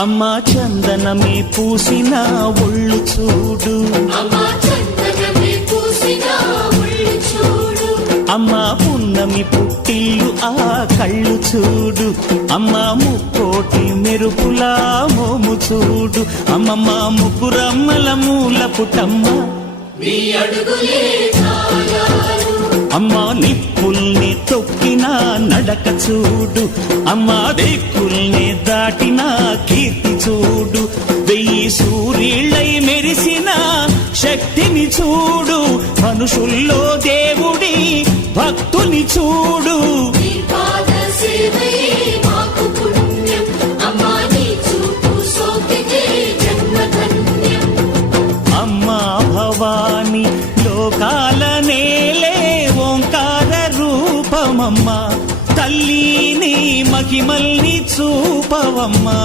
అమ్మా చందనమే పూసిన ఒళ్ళు చూడు, అమ్మా పున్నమి పుట్టిల్లు ఆ కళ్ళు చూడు, అమ్మా ముక్కోటి మెరుపులా మోము చూడు, అమ్మమ్మ ముగ్గురమ్మల మూల పుటమ్మ అమ్మా నిప్పుల్ని తొక్కిన నడక చూడు, అమ్మా దిక్కుల్ని దాటిన కీర్తి చూడు, 1000 సూర్యుళ్ళై మెరిసిన శక్తిని చూడు, మనుషుల్లో దేవుడి భక్తుని చూడు. అమ్మా భవాని లోకాల నేలే ఓంకార రూపమమ్మా, తల్లిని మహిమల్ని చూపవమ్మా.